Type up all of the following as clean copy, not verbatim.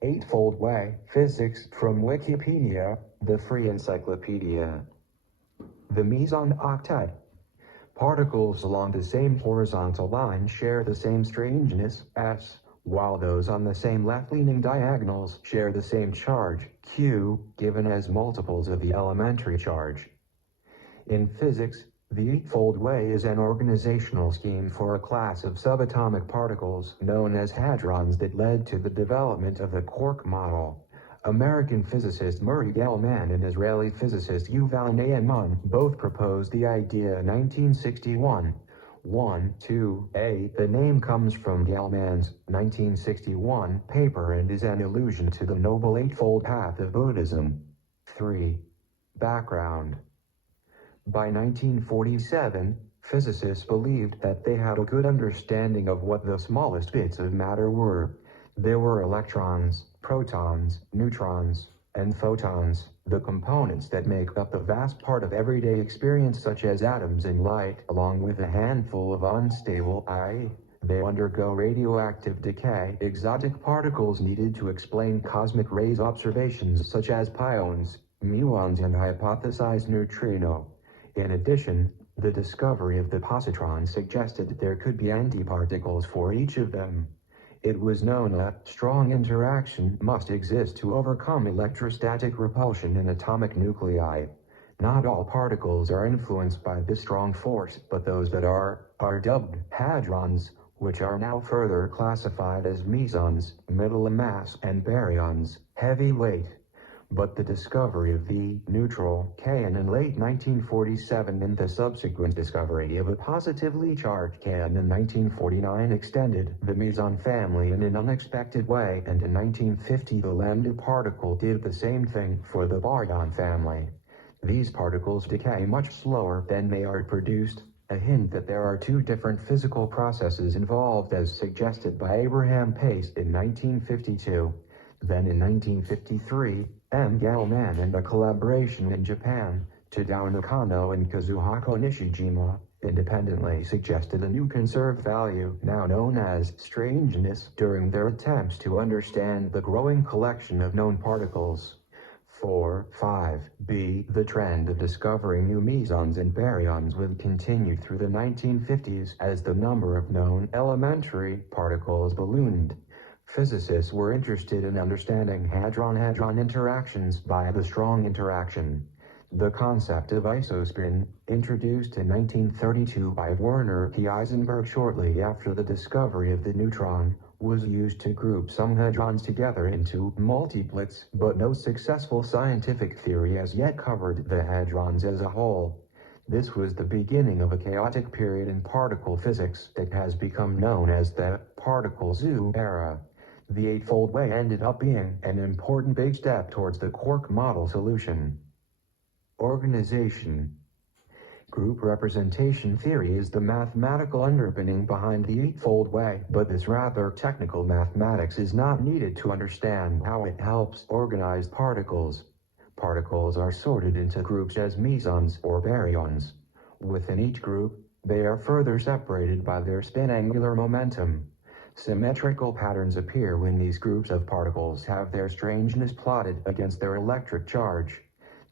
Eightfold Way, Physics from Wikipedia, the free encyclopedia. The meson octet. Particles along the same horizontal line share the same strangeness, S, while those on the same left-leaning diagonals share the same charge, Q, given as multiples of the elementary charge. In physics, the Eightfold Way is an organizational scheme for a class of subatomic particles known as hadrons that led to the development of the Quark Model. American physicist Murray Gell-Mann and Israeli physicist Yuval Ne'eman both proposed the idea in 1961. 1.2a. The name comes from Gell-Mann's 1961 paper and is an allusion to the Noble Eightfold Path of Buddhism. 3. Background. By 1947, physicists believed that they had a good understanding of what the smallest bits of matter were. There were electrons, protons, neutrons, and photons, the components that make up the vast part of everyday experience such as atoms and light, along with a handful of unstable, i.e., they undergo radioactive decay, exotic particles needed to explain cosmic rays observations such as pions, muons and hypothesized neutrino. In addition, the discovery of the positron suggested there could be antiparticles for each of them. It was known that strong interaction must exist to overcome electrostatic repulsion in atomic nuclei. Not all particles are influenced by this strong force, but those that are dubbed hadrons, which are now further classified as mesons, middle in mass, and baryons, heavy weight. But the discovery of the neutral Kn in late 1947 and the subsequent discovery of a positively charged Kn in 1949 extended the meson family in an unexpected way, and in 1950 the lambda particle did the same thing for the baryon family. These particles decay much slower than they are produced, a hint that there are two different physical processes involved as suggested by Abraham Pace in 1952. Then in 1953, M. Gell-Mann and a collaboration in Japan, Tadao Nakano and Kazuhiko Nishijima, independently suggested a new conserved value, now known as strangeness, during their attempts to understand the growing collection of known particles. 4.5b. The trend of discovering new mesons and baryons would continue through the 1950s as the number of known elementary particles ballooned. Physicists were interested in understanding hadron-hadron interactions by the strong interaction. The concept of isospin, introduced in 1932 by Werner P. Heisenberg shortly after the discovery of the neutron, was used to group some hadrons together into multiplets, but no successful scientific theory as yet covered the hadrons as a whole. This was the beginning of a chaotic period in particle physics that has become known as the particle zoo era. The Eightfold Way ended up being an important big step towards the Quark Model solution. Organization. Group representation theory is the mathematical underpinning behind the Eightfold Way, but this rather technical mathematics is not needed to understand how it helps organize particles. Particles are sorted into groups as mesons or baryons. Within each group, they are further separated by their spin-angular momentum. Symmetrical patterns appear when these groups of particles have their strangeness plotted against their electric charge.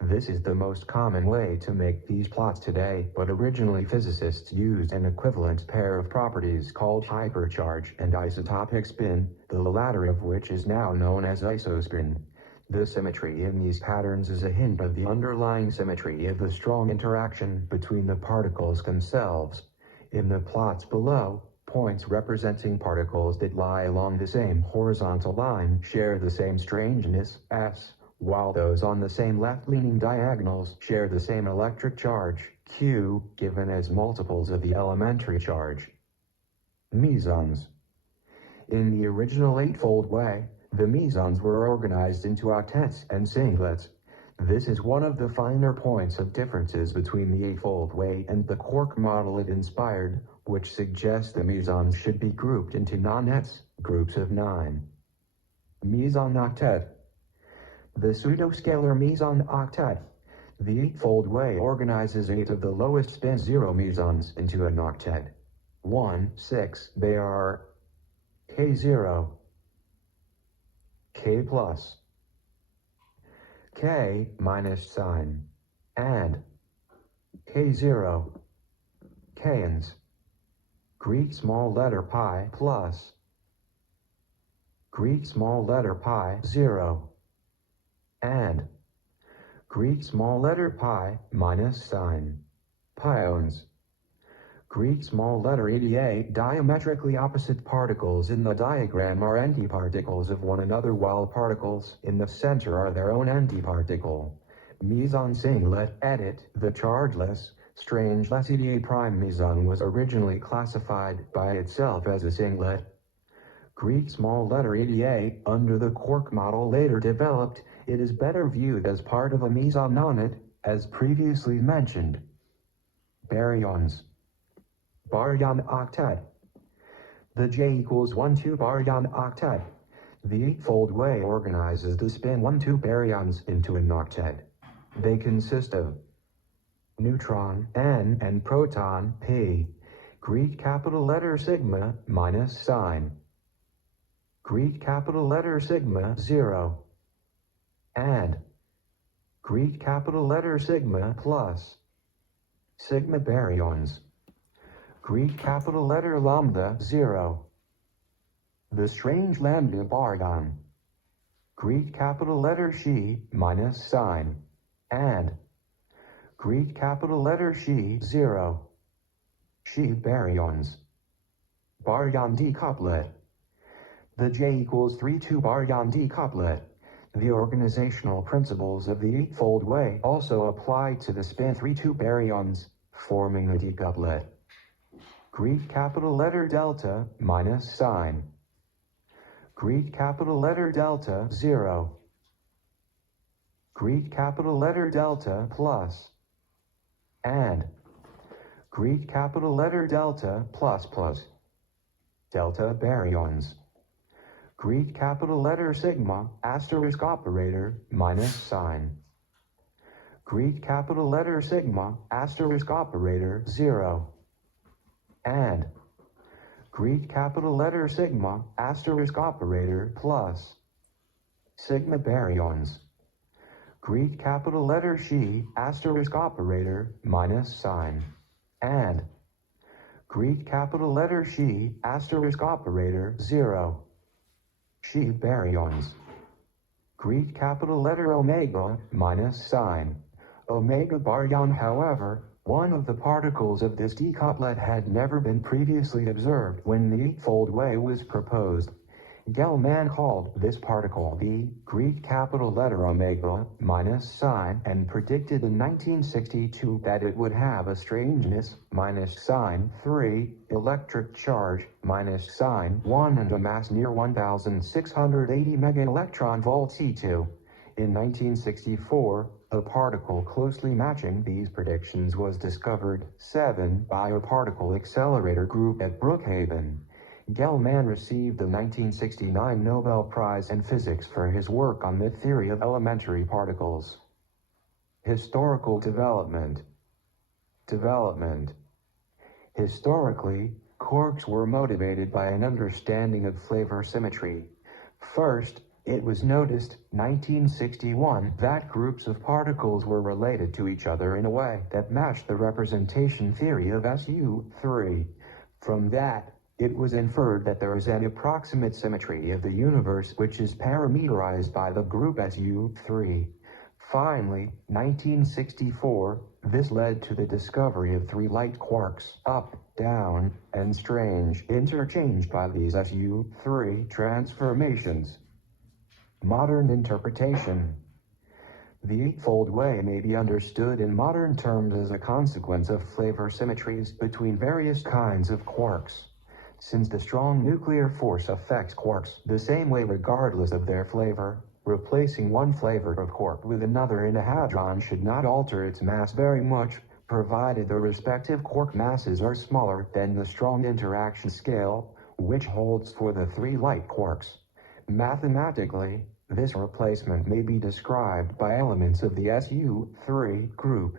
This is the most common way to make these plots today, but originally physicists used an equivalent pair of properties called hypercharge and isotopic spin, the latter of which is now known as isospin. The symmetry in these patterns is a hint of the underlying symmetry of the strong interaction between the particles themselves. In the plots below, points representing particles that lie along the same horizontal line share the same strangeness, S, while those on the same left-leaning diagonals share the same electric charge, Q, given as multiples of the elementary charge. Mesons. In the original Eightfold Way, the mesons were organized into octets and singlets. This is one of the finer points of differences between the Eightfold Way and the Quark Model it inspired, which suggests the mesons should be grouped into nonets, groups of 9. Meson octet. The pseudoscalar meson octet. The Eightfold Way organizes 8 of the lowest spin 0 mesons into an octet. 1, 6. They are K0, K plus, K minus sign, and K0, Kans, Greek small letter pi plus, Greek small letter pi 0, and Greek small letter pi minus sign, pions. Greek small letter 88. Diametrically opposite particles in the diagram are antiparticles of one another, while particles in the center are their own antiparticle. Meson singlet edit. The chargeless, strangeless 88 prime meson was originally classified by itself as a singlet. Greek small letter 88, under the Quark model later developed, it is better viewed as part of a meson nonid, as previously mentioned. Baryons. Baryon octet. The J equals 1,2 baryon octet. The Eightfoldway organizes the spin 1,2 baryons into an octet. They consist of neutron N and proton P. Greek capital letter sigma minus sign. Greek capital letter sigma 0. And Greek capital letter sigma plus. Sigma baryons. Greek capital letter lambda 0. The strange lambda baryon. Greek capital letter she minus sign, and Greek capital letter she 0. She baryons. Baryon decouplet. The J equals 3,2 baryon decouplet. The organizational principles of the Eightfoldway also apply to the spin 3,2 baryons, forming the decouplet. Greek capital letter delta minus sign. Greek capital letter delta 0. Greek capital letter delta plus. And Greek capital letter delta plus plus. Delta baryons. Greek capital letter sigma asterisk operator minus sign. Greek capital letter sigma asterisk operator 0. And Greek capital letter sigma asterisk operator plus. Sigma baryons. Greek capital letter she asterisk operator minus sign. And Greek capital letter she asterisk operator 0. She baryons. Greek capital letter omega minus sign. Omega baryon. However, one of the particles of this decouplet had never been previously observed when the Eightfoldway was proposed. Gell-Mann called this particle the Greek capital letter omega minus sign and predicted in 1962 that it would have a strangeness minus sign 3, electric charge minus sign 1, and a mass near 1,680 megaelectron-volts E2. In 1964, a particle closely matching these predictions was discovered, VIII, by a particle accelerator group at Brookhaven. Gell-Mann received the 1969 Nobel Prize in Physics for his work on the theory of elementary particles. Historical development. Historically, quarks were motivated by an understanding of flavor symmetry. First, it was noticed, 1961, that groups of particles were related to each other in a way that matched the representation theory of SU3. From that, it was inferred that there is an approximate symmetry of the universe which is parameterized by the group SU3. Finally, 1964, this led to the discovery of 3 light quarks, up, down, and strange, interchanged by these SU3 transformations. Modern interpretation. The Eightfoldway may be understood in modern terms as a consequence of flavor symmetries between various kinds of quarks. Since the strong nuclear force affects quarks the same way regardless of their flavor, replacing one flavor of quark with another in a hadron should not alter its mass very much, provided the respective quark masses are smaller than the strong interaction scale, which holds for the 3 light quarks. Mathematically, this replacement may be described by elements of the SU3 group.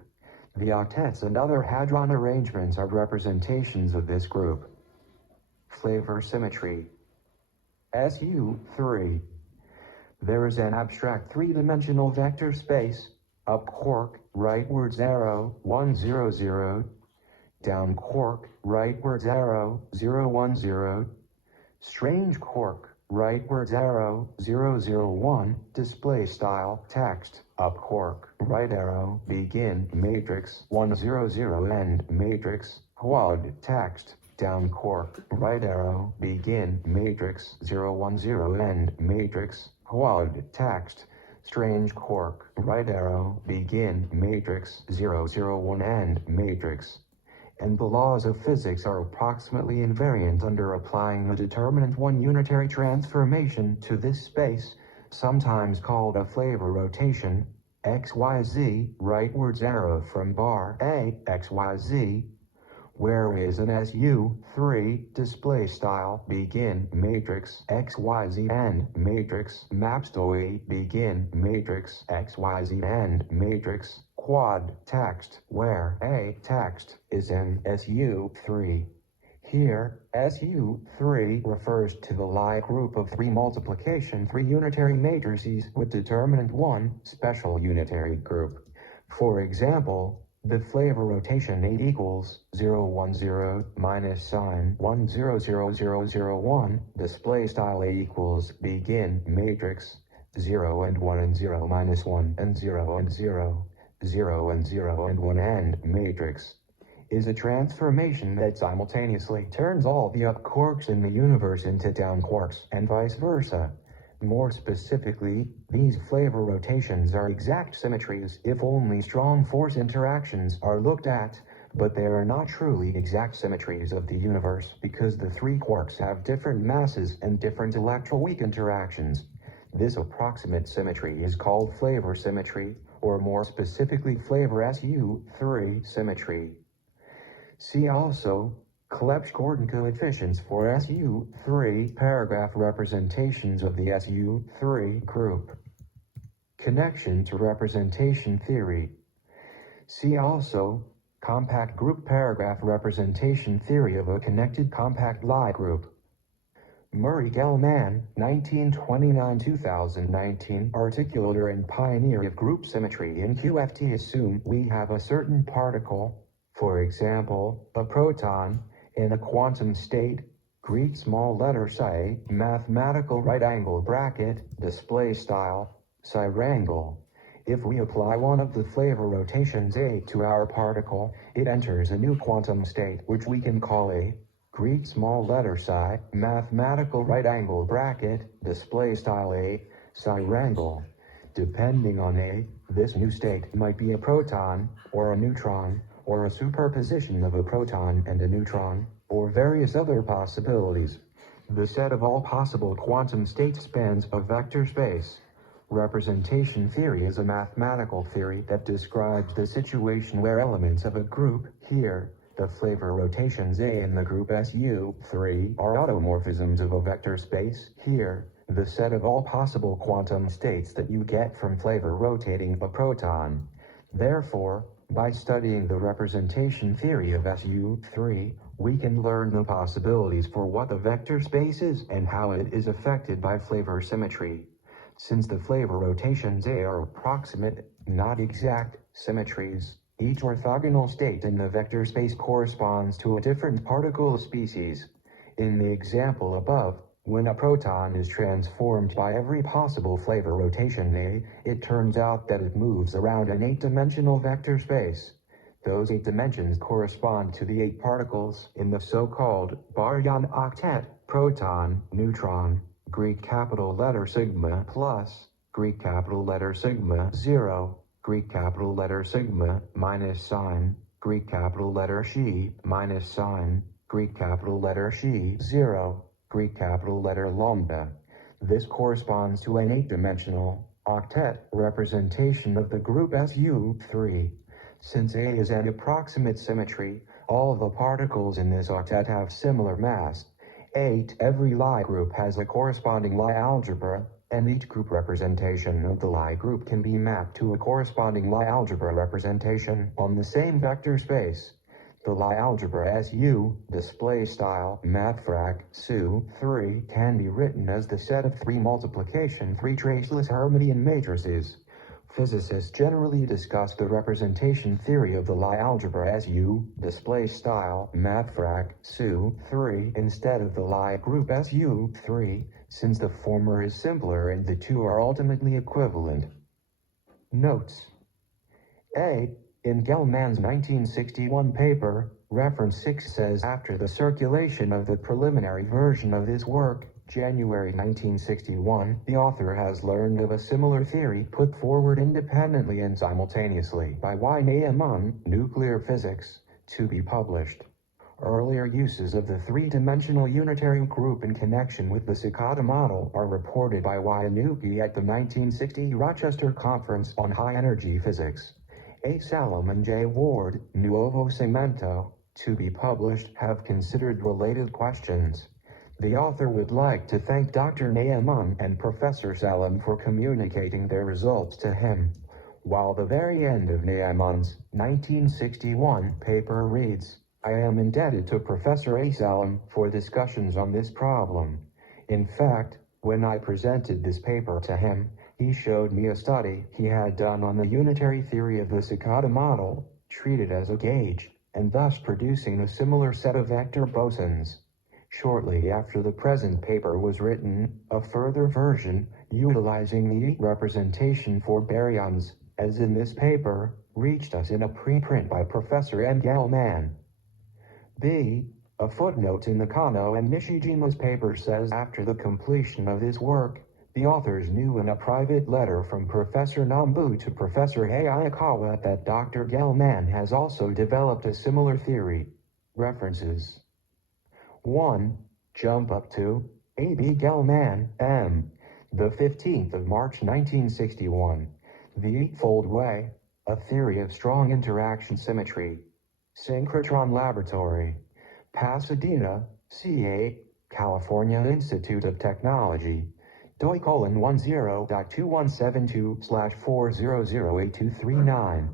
The octets and other hadron arrangements are representations of this group. Flavor symmetry. SU3. There is an abstract three-dimensional vector space, up Quark, rightwards arrow, 100, down Quark, rightwards arrow, 010, strange Quark, rightwards arrow, 001, display style, text, up Quark, right arrow, begin, matrix, 100, end, matrix, quad, text, down Quark, right arrow, begin, matrix, 010, end, matrix, quad, text, strange Quark, right arrow, begin, matrix, 001, end, matrix. And the laws of physics are approximately invariant under applying the determinant one unitary transformation to this space, sometimes called a flavor rotation, XYZ, rightwards arrow from bar A, XYZ, where is an SU3 display style begin matrix XYZ end matrix maps to a begin matrix XYZ end matrix quad text where a text is in SU3. Here, SU3 refers to the Lie group of three multiplication three unitary matrices with determinant 1 special unitary group. For example, the flavor rotation 8 equals 010 minus sign 100001 display style A equals begin matrix 0 and 1 and 0 minus 1 and 0 and 0 0 and 0 and 1 end matrix is a transformation that simultaneously turns all the up quarks in the universe into down quarks and vice versa. More specifically, these flavor rotations are exact symmetries if only strong force interactions are looked at, but they are not truly exact symmetries of the universe because the three quarks have different masses and different electroweak interactions. This approximate symmetry is called flavor symmetry, or more specifically flavor SU3 symmetry. See also Clebsch-Gordon coefficients for SU3 paragraph representations of the SU3 group. Connection to representation theory. See also compact group paragraph representation theory of a connected compact Lie group. Murray-Gell-Mann, 1929-2019, articulator and pioneer of group symmetry in QFT. Assume we have a certain particle, for example, a proton, in a quantum state, Greek small letter psi, mathematical right angle bracket, display style, psi wrangle. If we apply one of the flavor rotations A to our particle, it enters a new quantum state, which we can call a Greek small letter psi, mathematical right angle bracket, display style A, psi wrangle. Depending on A, this new state might be a proton, or a neutron, or a superposition of a proton and a neutron, or various other possibilities. The set of all possible quantum states spans a vector space. Representation theory is a mathematical theory that describes the situation where elements of a group, here, the flavor rotations A in the group SU3, are automorphisms of a vector space, here, the set of all possible quantum states that you get from flavor rotating a proton. Therefore, by studying the representation theory of SU3, we can learn the possibilities for what the vector space is and how it is affected by flavor symmetry. Since the flavor rotations A are approximate, not exact, symmetries, each orthogonal state in the vector space corresponds to a different particle species. In the example above, when a proton is transformed by every possible flavor rotation A, it turns out that it moves around an 8-dimensional vector space. Those 8 dimensions correspond to the 8 particles in the so-called baryon octet: proton, neutron, Greek capital letter sigma plus, Greek capital letter sigma 0, Greek capital letter sigma minus sign, Greek capital letter xi minus sign, Greek capital letter xi 0, Greek capital letter lambda. This corresponds to an 8-dimensional octet representation of the group SU3. Since A is an approximate symmetry, all the particles in this octet have similar mass. 8. Every Lie group has a corresponding Lie algebra, and each group representation of the Lie group can be mapped to a corresponding Lie algebra representation on the same vector space. The Lie algebra SU, display style, mathfrak, SU3, can be written as the set of 3 multiplication 3 traceless Hermitian matrices. Physicists generally discuss the representation theory of the Lie algebra SU, display style, mathfrak, SU3, instead of the Lie group SU3, since the former is simpler and the two are ultimately equivalent. Notes: A. In Gell-Mann's 1961 paper, reference 6 says after the circulation of the preliminary version of this work, January 1961, the author has learned of a similar theory put forward independently and simultaneously by VIII, Nuclear Physics, to be published. Earlier uses of the three-dimensional unitary group in connection with the Cicada model are reported by Wyanouchi at the 1960 Rochester Conference on High-Energy Physics. A. Salem and J. Ward, Nuovo Segmento, to be published, have considered related questions. The author would like to thank Dr. Naaman and Professor Salem for communicating their results to him. While the very end of Naaman's 1961 paper reads, I am indebted to Professor A. Salem for discussions on this problem. In fact, when I presented this paper to him, he showed me a study he had done on the unitary theory of the Cicada model, treated as a gauge, and thus producing a similar set of vector bosons. Shortly after the present paper was written, a further version, utilizing the representation for baryons, as in this paper, reached us in a preprint by Professor M. Gell-Mann. B. A footnote in the Kano and Nishijima's paper says after the completion of this work, the authors knew in a private letter from Professor Nambu to Professor Hayakawa that Dr. Gell-Mann has also developed a similar theory. References: 1. Jump up to A. B. Gell-Mann, M. The 15th of March 1961. The Eightfoldway, A Theory of Strong Interaction Symmetry. Synchrotron Laboratory. Pasadena, CA, California Institute of Technology. doi:10.2172/4008239.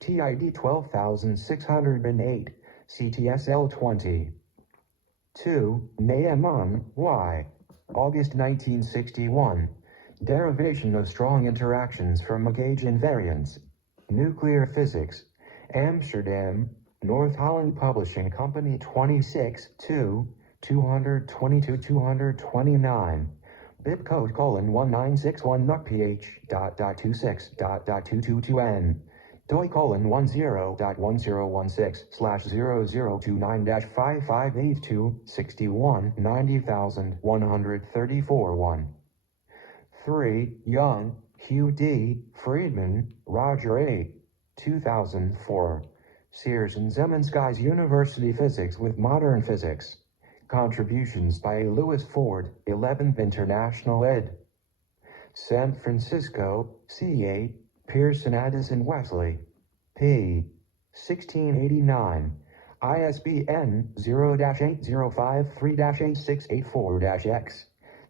TID 12608, CTSL 20. 2. Naaman, Y. August 1961. Derivation of strong interactions from a gauge invariance. Nuclear Physics. Amsterdam, North Holland Publishing Company 26 2 222-229. Bibcode :1961 nucph.26.222n. doi:10.1016/0029-5582-61-90134-1. 3. Young, Hugh D., Friedman, Roger A. 2004. Sears and Zemanskai's University Physics with Modern Physics. Contributions by Lewis Ford, 11th International ed. San Francisco, CA, Pearson Addison Wesley. P. 1689. ISBN 0-8053-8684-X.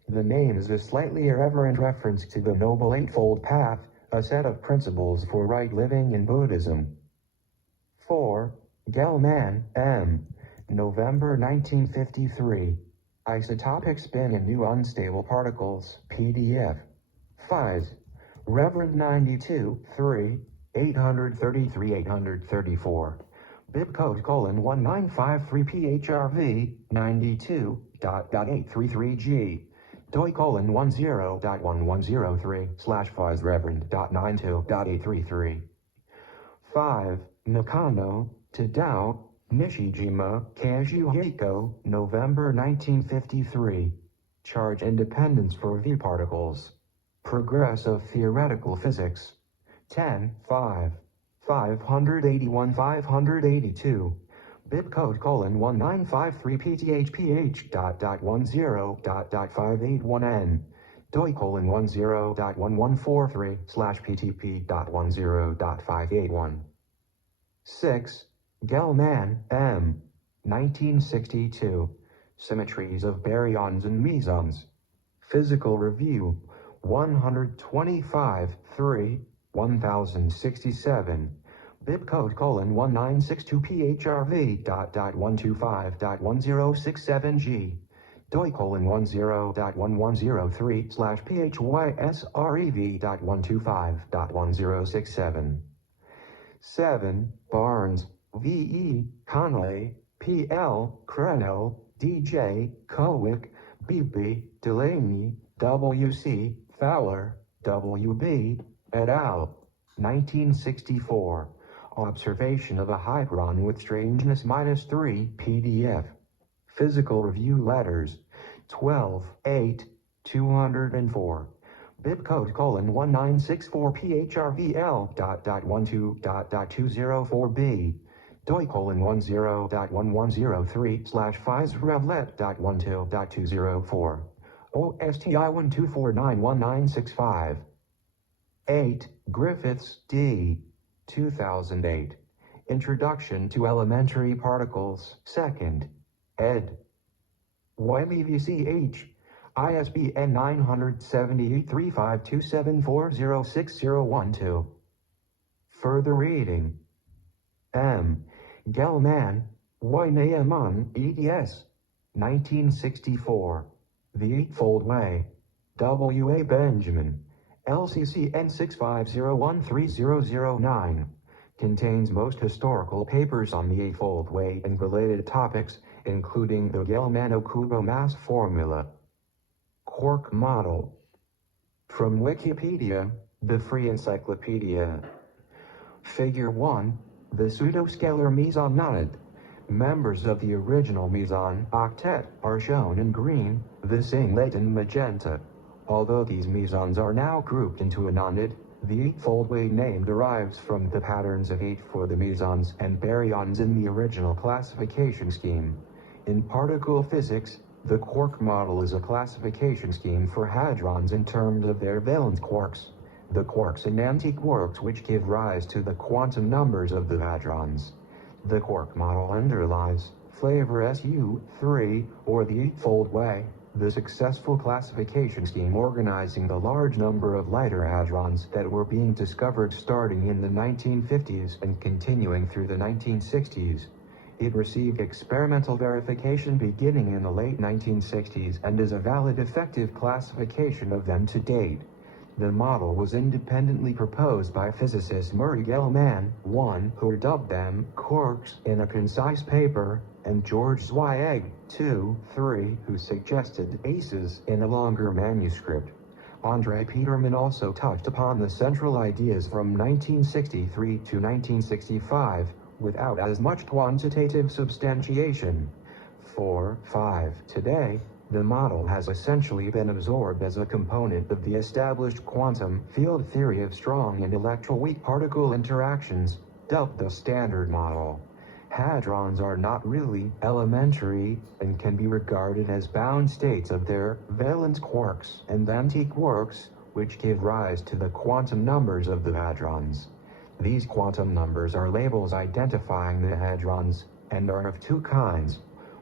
The name is a slightly irreverent reference to the Noble Eightfold Path, a set of principles for right living in Buddhism. 4. Gell-Mann, M. November 1953. Isotopic Spin in New Unstable Particles, PDF. 5. Reverend 92, 3, 833-834. Bibcode :1953PHRV 92.833G. doi:10.1103/5reverend.92.833. 5. Nakano, Tadao, Nishijima, Kazuhiko, November 1953. Charge independence for V particles. Progress of theoretical physics. 10, 5. 581-582. Bibcode :1953PTHPH.10.581n. doi:10.1143/PTP.10.581. 6. Gell-Mann, M. 1962. Symmetries of baryons and mesons. Physical Review, 125 3, 1067. Bibcode :1962PHRV.125.1067G. DOI :10.1103/PHYSREV.125.1067. 7. Barnes, V.E., Conley, P.L., Crenell, D.J., Cowick, B.B., Delaney, W.C., Fowler, W.B., et al. 1964. Observation of a hadron with strangeness -3 PDF. Physical Review Letters 12-8-204. Bibcode :10.12.PHRVL.12.204B. DOI :10.1103/FISREVLET.12.204. OSTI 124919665. 8. Griffiths, D. 2008. Introduction to Elementary Particles, 2nd, ed. Wiley VCH. ISBN 978-3527406012. Further reading. M. Gelman, Wynaeman, eds. 1964. The Eightfold Way. W. A. Benjamin. LCCN 650130009. Contains most historical papers on the Eightfold Way and related topics, including the Gelman-Okubo mass formula. Quark Model. From Wikipedia, the Free Encyclopedia. Figure 1, the pseudoscalar meson nonad. Members of the original meson octet are shown in green, the singlet in magenta. Although these mesons are now grouped into a nonad, the Eightfold Way name derives from the patterns of 8 for the mesons and baryons in the original classification scheme. In particle physics, the Quark model is a classification scheme for hadrons in terms of their valence quarks, the quarks and antiquarks which give rise to the quantum numbers of the hadrons. The Quark model underlies flavor SU3, or the Eightfold Way, the successful classification scheme organizing the large number of lighter hadrons that were being discovered starting in the 1950s and continuing through the 1960s. It received experimental verification beginning in the late 1960s and is a valid effective classification of them to date. The model was independently proposed by physicist Murray Gell-Mann, who dubbed them quarks in a concise paper, and George Zweig, who suggested aces in a longer manuscript. Andre Peterman also touched upon the central ideas from 1963 to 1965, without as much quantitative substantiation. 4.5. Today, the model has essentially been absorbed as a component of the established quantum field theory of strong and electroweak particle interactions, dubbed the Standard Model. Hadrons are not really elementary and can be regarded as bound states of their valence quarks and antiquarks, which give rise to the quantum numbers of the hadrons. These quantum numbers are labels identifying the hadrons, and are of two kinds.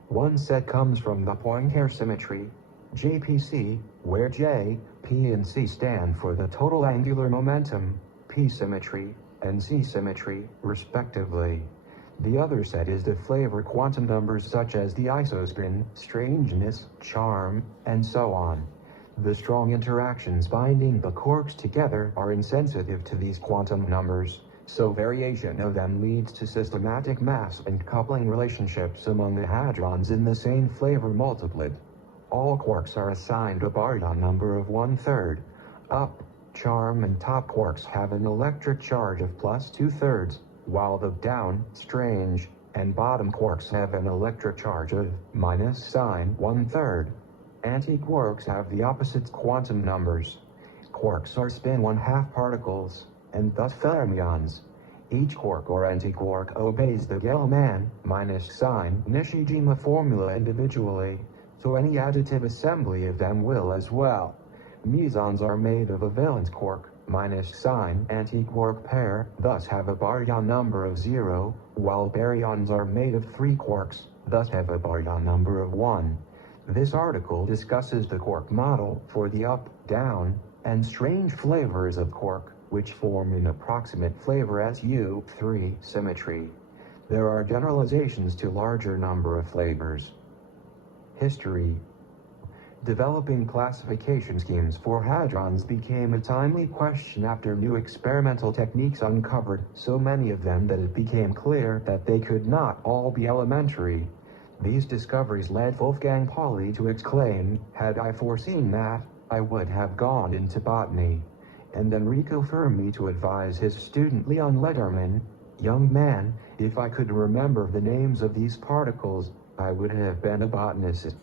One set comes from the Poincare symmetry, JPC, where J, P and C stand for the total angular momentum, P symmetry, and C symmetry, respectively. The other set is the flavor quantum numbers such as the isospin, strangeness, charm, and so on. The strong interactions binding the quarks together are insensitive to these quantum numbers, so variation of them leads to systematic mass and coupling relationships among the hadrons in the same flavor multiplet. All quarks are assigned a baryon number of 1/3. Up, charm, and top quarks have an electric charge of +2/3, while the down, strange, and bottom quarks have an electric charge of -1/3. Antiquarks have the opposite quantum numbers. Quarks are spin 1/2 particles, and thus fermions. Each quark or antiquark obeys the Gell-Mann -Nishijima formula individually, so any additive assembly of them will as well. Mesons are made of a valence quark -antiquark pair, thus have a baryon number of 0, while baryons are made of 3 quarks, thus have a baryon number of 1. This article discusses the Quark model for the up, down, and strange flavors of quark, which form an approximate flavor SU3 symmetry. There are generalizations to larger number of flavors. History. Developing classification schemes for hadrons became a timely question after new experimental techniques uncovered so many of them that it became clear that they could not all be elementary. These discoveries led Wolfgang Pauli to exclaim, "Had I foreseen that, I would have gone into botany," and Enrico Fermi to advise his student Leon Lederman, "Young man, if I could remember the names of these particles, I would have been a botanist."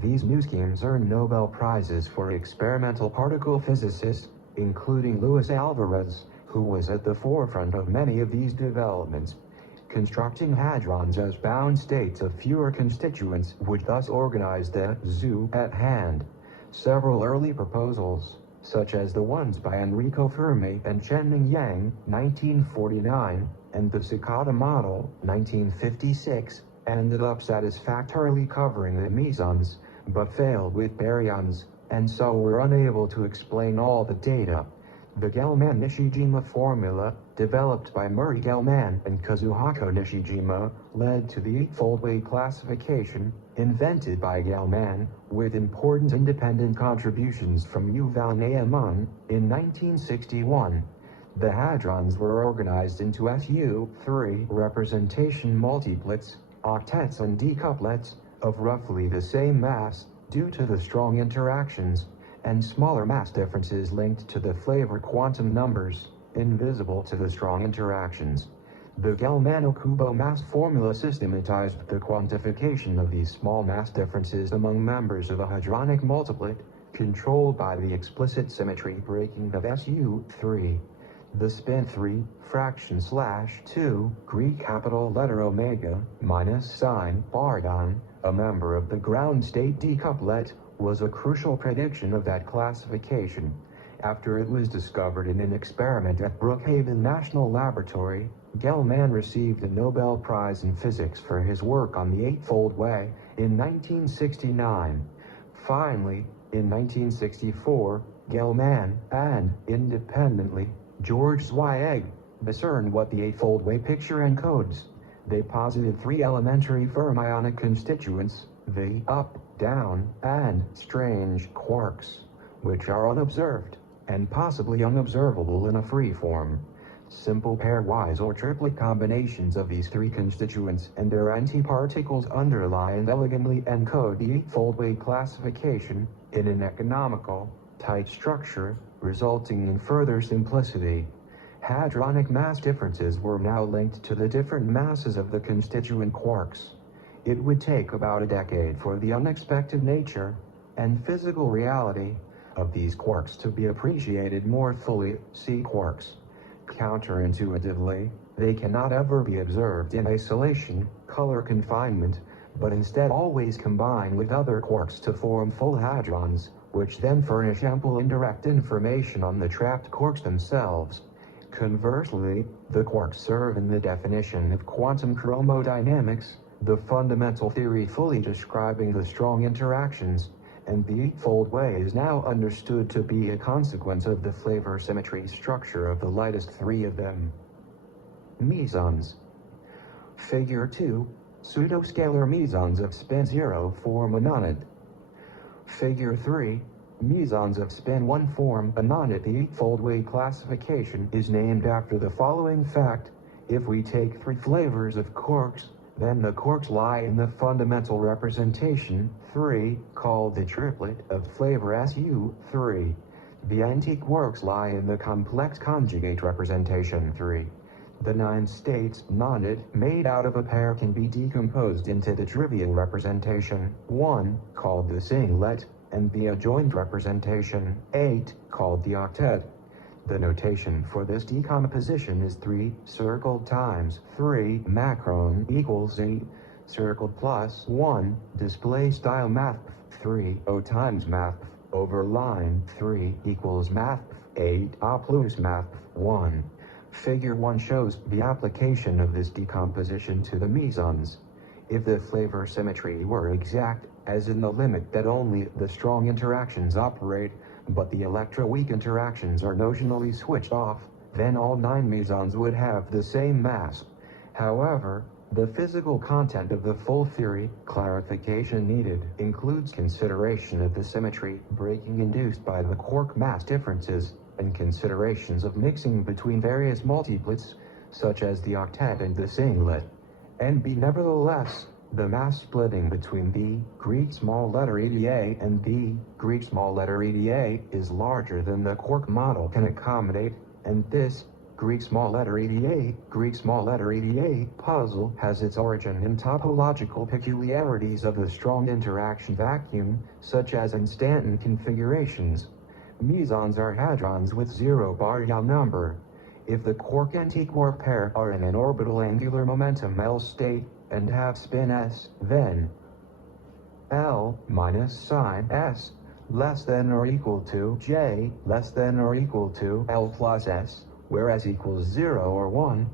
These new schemes earned Nobel Prizes for experimental particle physicists, including Luis Alvarez, who was at the forefront of many of these developments. Constructing hadrons as bound states of fewer constituents would thus organize the zoo at hand. Several early proposals, such as the ones by Enrico Fermi and Chenming Yang, 1949, and the Citational model, 1956, ended up satisfactorily covering the mesons, but failed with baryons, and so were unable to explain all the data. The Gell-Mann-Nishijima formula, developed by Murray Gell-Mann and Kazuhiko Nishijima, led to the Eightfoldway classification, invented by Gell-Mann, with important independent contributions from Yuval Ne'eman, in 1961. The hadrons were organized into SU3 representation multiplets, octets and decuplets, of roughly the same mass, due to the strong interactions, and smaller mass differences linked to the flavor quantum numbers, invisible to the strong interactions. The Gell-Mann-Okubo mass formula systematized the quantification of these small mass differences among members of a hadronic multiplet, controlled by the explicit symmetry breaking of SU3. The spin 3, fraction /2, Greek capital letter omega, minus sign, Bardon, a member of the ground state decouplet, was a crucial prediction of that classification. After it was discovered in an experiment at Brookhaven National Laboratory, Gell-Mann received a Nobel Prize in Physics for his work on the Eightfold Way in 1969. Finally, in 1964, Gell-Mann, and, independently, George Zweig, discerned what the Eightfold Way picture encodes. They posited three elementary fermionic constituents, the up, down, and strange quarks, which are unobserved, and possibly unobservable in a free form. Simple pairwise or triplet combinations of these three constituents and their antiparticles underlie and elegantly encode the Eightfold Way classification in an economical, tight structure, resulting in further simplicity. Hadronic mass differences were now linked to the different masses of the constituent quarks. It would take about a decade for the unexpected nature and physical reality of these quarks to be appreciated more fully. See quarks. Counterintuitively, they cannot ever be observed in isolation, color confinement, but instead always combine with other quarks to form full hadrons, which then furnish ample indirect information on the trapped quarks themselves. Conversely, the quarks serve in the definition of quantum chromodynamics, the fundamental theory fully describing the strong interactions, and the Eightfold Way is now understood to be a consequence of the flavor symmetry structure of the lightest three of them. Mesons. Figure 2, pseudoscalar mesons of spin 0 form a nonid. Figure 3, mesons of spin 1 form a nonid. The Eightfold Way classification is named after the following fact: if we take three flavors of quarks, then the quarks lie in the fundamental representation 3, called the triplet of flavor SU3. The antiquarks lie in the complex conjugate representation 3. The 9 states nonid made out of a pair can be decomposed into the trivial representation 1, called the singlet, and the adjoint representation 8, called the octet. The notation for this decomposition is 3 circled times 3 macron equals 8 circled plus 1 display style math 3 o times math over line 3 equals math 8 a plus math 1. Figure 1 shows the application of this decomposition to the mesons. If the flavor symmetry were exact, as in the limit that only the strong interactions operate, but the electroweak interactions are notionally switched off, then all 9 mesons would have the same mass. However, the physical content of the full theory, clarification needed, includes consideration of the symmetry breaking induced by the quark mass differences, and considerations of mixing between various multiplets, such as the octet and the singlet. NB nevertheless, the mass splitting between the Greek small letter EDA and the Greek small letter EDA is larger than the Quark model can accommodate, and this Greek small letter EDA puzzle has its origin in topological peculiarities of the strong interaction vacuum, such as instanton configurations. Mesons are hadrons with 0 baryon number. If the quark antiquark pair are in an orbital angular momentum L state and have spin s, then L minus sign s less than or equal to J less than or equal to L plus s, where s equals 0 or 1,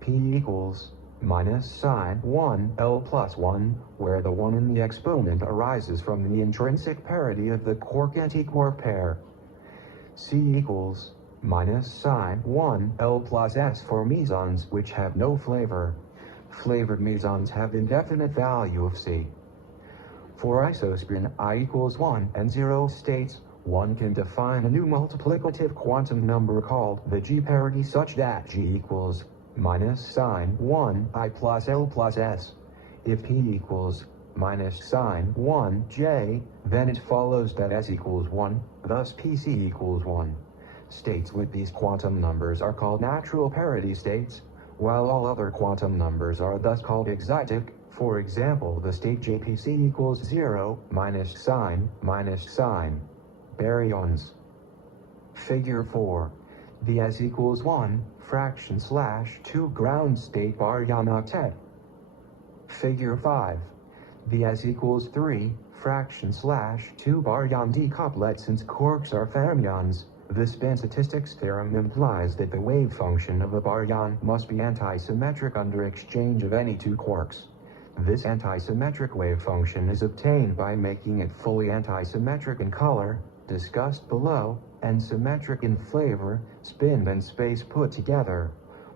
P equals minus sign 1 L plus 1, where the 1 in the exponent arises from the intrinsic parity of the quark antiquark pair. C equals minus sign 1 L plus s for mesons which have no flavor. Flavored mesons have indefinite value of C. For isospin I equals 1 and 0 states, one can define a new multiplicative quantum number called the G parity such that G equals minus sign 1 I plus L plus s. If P equals minus sign 1 J, then it follows that S equals 1, thus PC equals 1. States with these quantum numbers are called natural parity states, while all other quantum numbers are thus called exotic. For example, the state JPC equals 0, minus sign. Baryons. Figure 4. The S equals 1, fraction / 2 ground state baryon octet. Figure 5. The S equals 3, fraction / 2 baryon decouplet. Since quarks are fermions, the spin statistics theorem implies that the wave function of a baryon must be antisymmetric under exchange of any two quarks. This antisymmetric wave function is obtained by making it fully antisymmetric in color, discussed below, and symmetric in flavor, spin and space put together.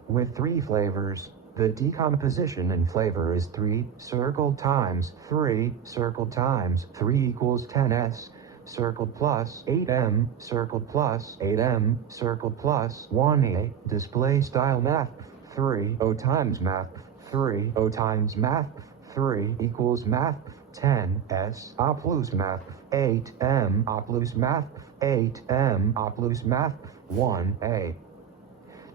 With 3 flavors, the decomposition in flavor is 3 circled times 3 circled times 3 equals 10s, circled plus 8m, circled plus 8m, circled plus 1a, display style math 3 o times math 3 o times math 3 equals math 10 s a plus math 8m a plus math 8m a plus math 1a.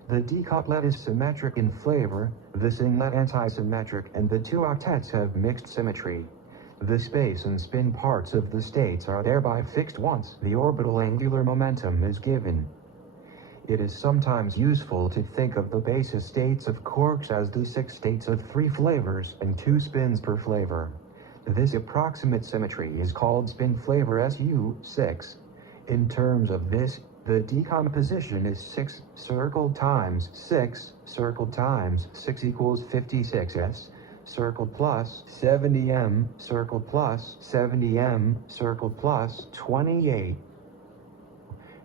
The decouplet is symmetric in flavor, the singlet antisymmetric, and the two octets have mixed symmetry. The space and spin parts of the states are thereby fixed once the orbital angular momentum is given. It is sometimes useful to think of the basis states of quarks as the 6 states of 3 flavors and 2 spins per flavor. This approximate symmetry is called spin flavor SU6. In terms of this, the decomposition is 6 circled times 6 circled times 6 equals 56s, circled plus 70m, circled plus 70m, circled plus 28.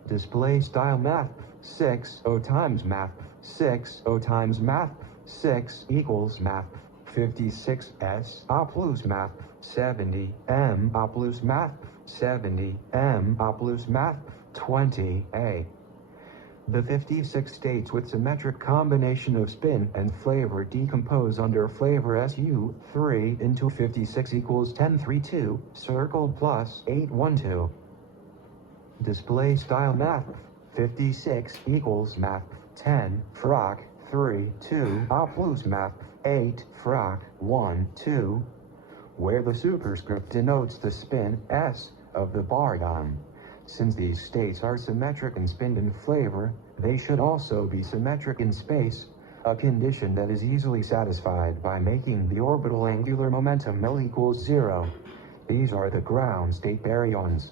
Display style math 6 o times math 6 o times math 6 equals math 56s a plus math 70m a plus math 70m a plus math 20a. The 56 states with symmetric combination of spin and flavor decompose under flavor SU3 into 56 equals 1032, circled plus 812. Display style math 56 equals math 10 frac 3 2 a plus math 8 frac 1 2, where the superscript denotes the spin s of the baryon. Since these states are symmetric in spin and flavor, they should also be symmetric in space, a condition that is easily satisfied by making the orbital angular momentum L equals 0. These are the ground state baryons.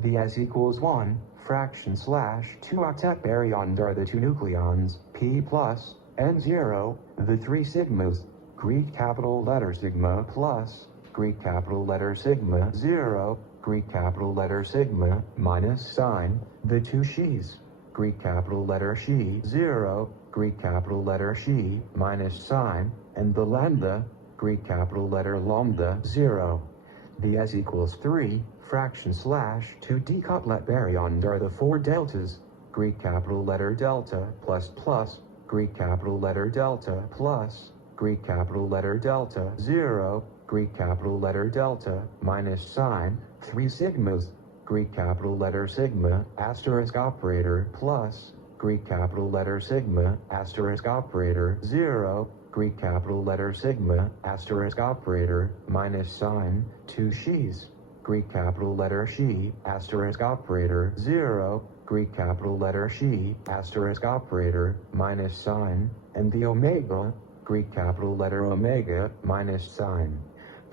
The S equals 1, fraction / 2 octet baryons are the 2 nucleons, P plus, and 0, the 3 sigmas, Greek capital letter sigma plus, Greek capital letter sigma 0, Greek capital letter sigma, minus sign, the two she's, Greek capital letter she, 0, Greek capital letter she, minus sign, and the lambda, Greek capital letter lambda, 0. The s equals 3, fraction slash 2 decutlet baryons are the four deltas, Greek capital letter delta, plus plus, Greek capital letter delta, plus, Greek capital letter delta, 0, Greek capital letter delta, minus sign, 3 sigmas, Greek capital letter sigma, asterisk operator, plus, Greek capital letter sigma, asterisk operator, 0, Greek capital letter sigma, asterisk operator, minus sign, 2 she's, Greek capital letter she, asterisk operator, 0, Greek capital letter she, asterisk operator, minus sign, and the omega, Greek capital letter omega, minus sign.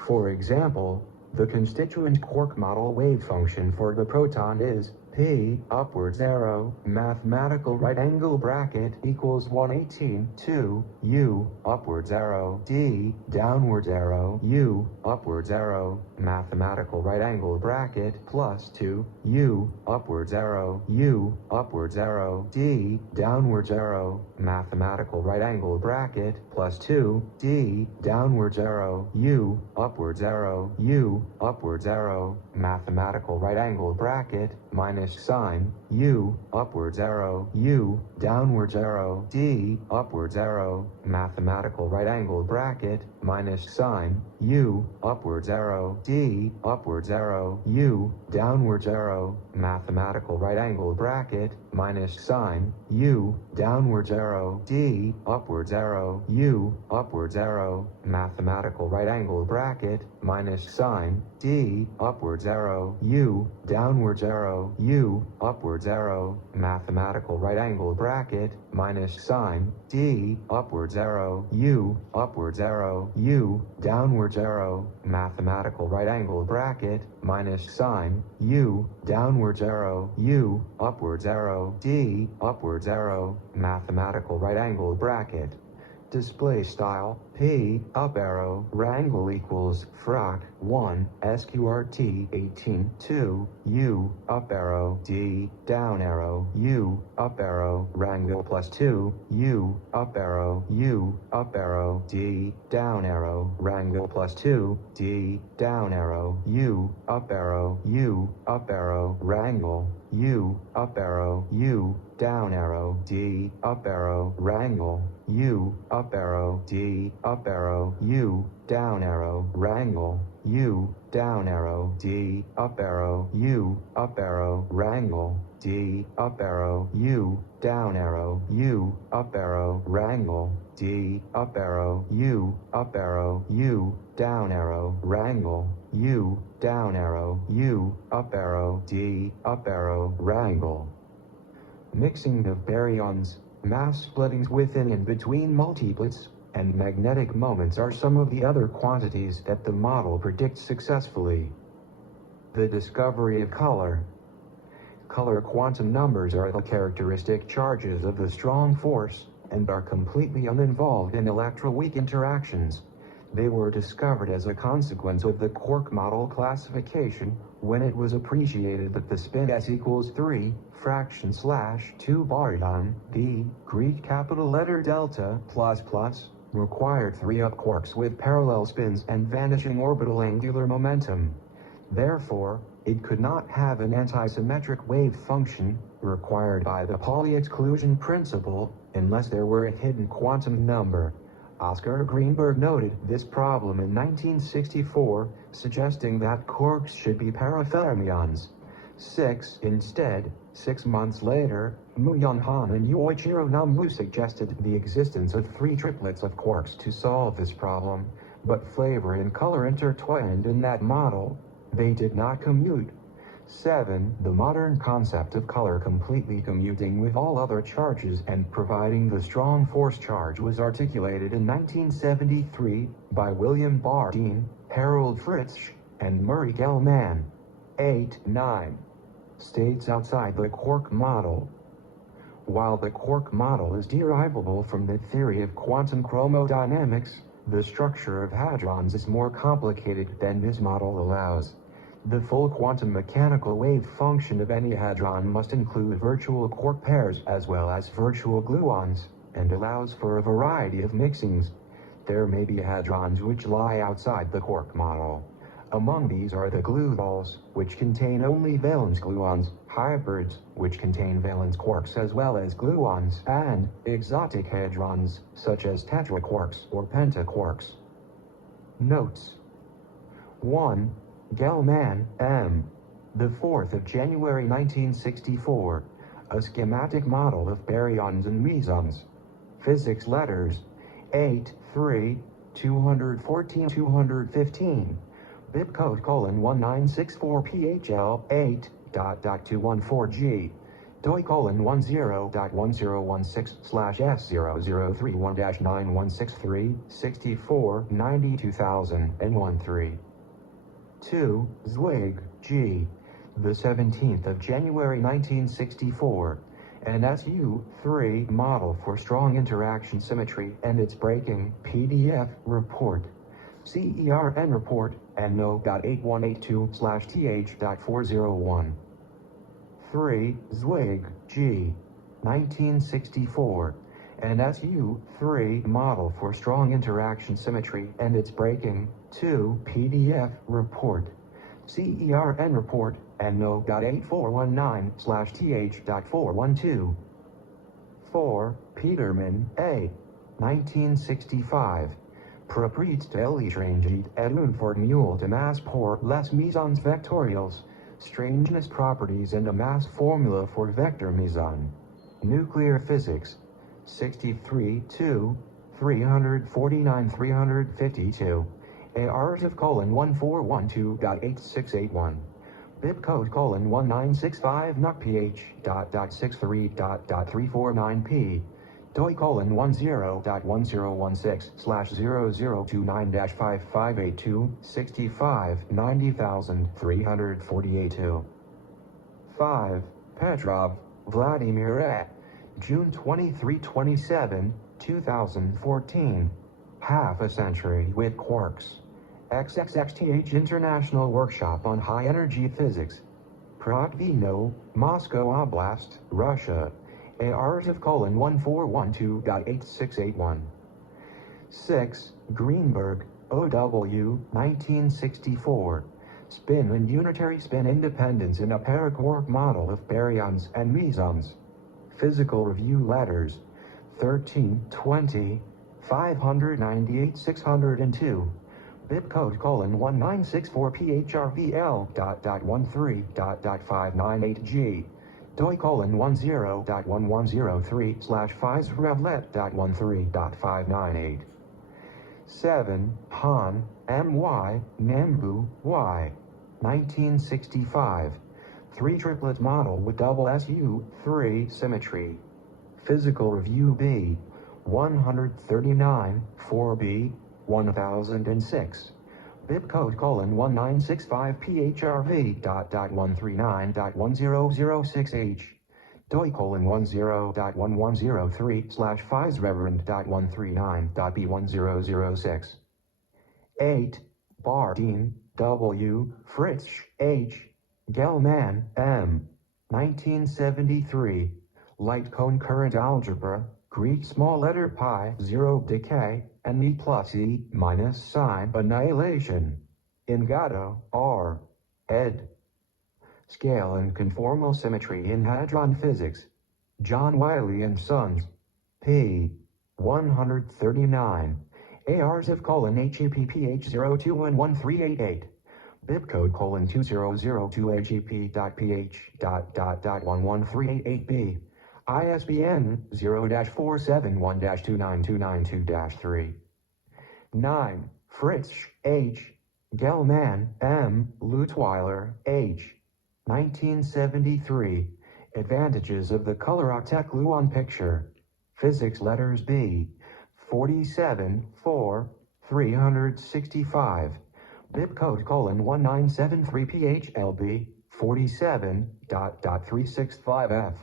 For example, the constituent Quark model wave function for the proton is P, upwards arrow, mathematical right angle bracket equals 118, 2, U, upwards arrow, D, downwards arrow, U, upwards arrow, mathematical right angle bracket plus 2, U, upwards arrow, U, upwards arrow, D, downwards arrow, mathematical right angle bracket plus 2, D, downwards arrow, U, upwards arrow, U, upwards arrow, mathematical right angle bracket, minus sign, U, upwards arrow, U, downwards arrow, D, upwards arrow, mathematical right angle bracket, minus sign, U, upwards arrow, D, upwards arrow, U, downwards arrow, mathematical right angle bracket, minus sign, U, downwards arrow, D, upwards arrow, U, upwards arrow, mathematical right angle bracket, minus sign, D, upwards arrow, U, downwards arrow, U, upwards arrow, mathematical right angle bracket, minus sign, D, upwards arrow, U, upwards arrow, U, downwards arrow, mathematical right angle bracket, minus sign, U, downwards arrow, U, upwards arrow, D, upwards arrow, mathematical right angle bracket. Display style, P, up arrow, rangle equals, frac, 1, sqrt, 18, 2, U, up arrow, D, down arrow, U, up arrow, rangle plus 2, U, up arrow, U, up arrow, D, down arrow, rangle plus 2, D, down arrow, U, up arrow, U, up arrow, rangle, U, up arrow, U, down arrow, D, up arrow, rangle, U, up arrow, D, up arrow, U, down arrow, rangle, U, down arrow, D, up arrow, U, up arrow, rangle, D, up arrow, U, down arrow, U, up arrow, rangle, D, up arrow, U, up arrow, U, down arrow, rangle, U, down arrow, U, up arrow, D, up arrow, rangle. Mixing of baryons, mass splittings within and between multiplets, and magnetic moments are some of the other quantities that the model predicts successfully. The discovery of color. Color quantum numbers are the characteristic charges of the strong force, and are completely uninvolved in electroweak interactions. They were discovered as a consequence of the Quark model classification, when it was appreciated that the spin s equals 3, fraction slash 2 baryon, the Greek capital letter delta plus plus, required 3 up quarks with parallel spins and vanishing orbital angular momentum. Therefore, it could not have an antisymmetric wave function, required by the Pauli exclusion principle, unless there were a hidden quantum number. Oscar Greenberg noted this problem in 1964, suggesting that quarks should be parafermions. 6 months later, Muyon Han and Yoichiro Namu suggested the existence of 3 triplets of quarks to solve this problem, but flavor and color intertwined in that model. They did not commute. 7. The modern concept of color completely commuting with all other charges and providing the strong force charge was articulated in 1973 by William Bardeen, Harold Fritsch, and Murray Gell-Mann. 8. 9. States outside the Quark model. While the Quark model is derivable from the theory of quantum chromodynamics, the structure of hadrons is more complicated than this model allows. The full quantum mechanical wave function of any hadron must include virtual quark pairs as well as virtual gluons, and allows for a variety of mixings. There may be hadrons which lie outside the Quark model. Among these are the gluvols, which contain only valence gluons, hybrids, which contain valence quarks as well as gluons, and exotic hadrons, such as tetraquarks or pentaquarks. Notes: 1. Gell-Mann, M. The 4th of January 1964. A schematic model of baryons and mesons. Physics Letters 8, 3, 214-215. Bibcode :1964PHL 8.214G. DOI :10.1016/S0031-9163 64 92013. 2. Zweig, G. The 17th of January 1964. An SU-3 model for strong interaction symmetry and its breaking PDF report. CERN report and no.8182/th.401. 3. Zweig, G. 1964. An SU-3 model for strong interaction symmetry and its breaking 2 PDF report. CERN report and no.8419/th.412. 4. Peterman, A. 1965. Proprietärlichkeit et Unformule de masse pour les mesons vectoriels, strangeness properties and a mass formula for vector meson. Nuclear Physics, 63 2, 349-352. ARTIF :1412.8681. Bibcode :1965 NUCPH.63.349P. DOI :10.1016/0029-5582 65 90348. 5. Petrov, Vladimir A. June 23-27, 2014. Half a Century with Quarks. XXXTH International Workshop on High Energy Physics. Protvino, Moscow Oblast, Russia. ARTIF :1412.8681. 6. Greenberg, O.W. 1964. Spin and unitary spin independence in a paraquark model of baryons and mesons. Physical Review Letters 13, 20, 598-602. Bibcode :1964PHRVL.13.598G. DOI :10.1103/FISRevlet.13.598. 7. Han, M.Y., Nambu, Y. 1965. Three-triplet model with double SU-3 symmetry. Physical Review B. 139, 4B, 1006. Bibcode :10.165PHRV.139.1006H. DOI :10.1103/FISReverend.139.B1006. 8. Bardeen, W. Fritz, H. Gell-Mann, M. 1973. Light cone current algebra, Greek small letter pi, 0 decay, and E plus E minus sign annihilation. Ingato, R. ed. Scale and conformal symmetry in hadron physics. John Wiley and Sons. P. 139. ARTIF :HEPPH02113888. Bibcode :2002AGP.PH.113888B. ISBN 0-471-29292-3. 9. Fritz, H. Gell-Mann, M. Lutwiler, H. 1973. Advantages of the color octet gluon picture. Physics Letters B. 47, 4, 365. Bibcode :1973PHLB 47.365F.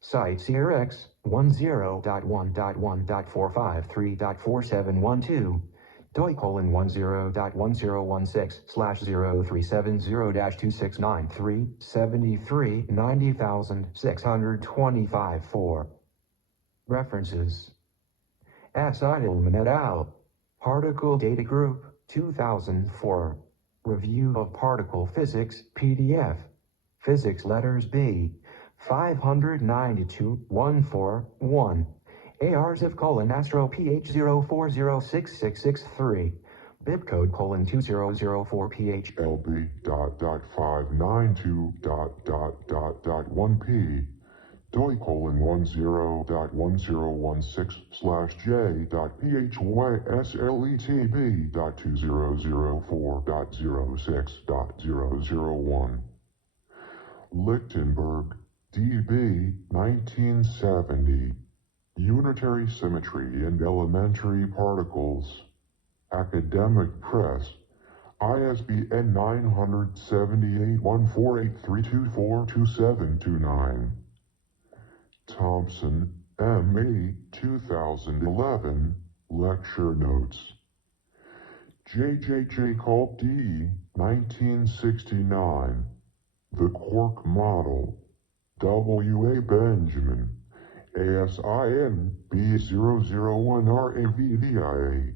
Site CRX 10.1.1.453.4712. doi:10.1016/037026937390625 References Eightfoldway Model. Particle Data Group, 2004. Review of Particle Physics, PDF. Physics Letters B. 592-141. ARZIF:\Astro PH 0406663. Bibcode :2004 PH LB.592.1P doi:101016/j.physletb.2004.06.001 Lichtenberg, D.B. 1970. Unitary Symmetry and Elementary Particles. Academic Press. ISBN 978-148-324-2729. Thompson, M.E. 2011. Lecture Notes. J. Culp D. 1969. The Quark Model. W.A. Benjamin. ASIN B001RAVDIA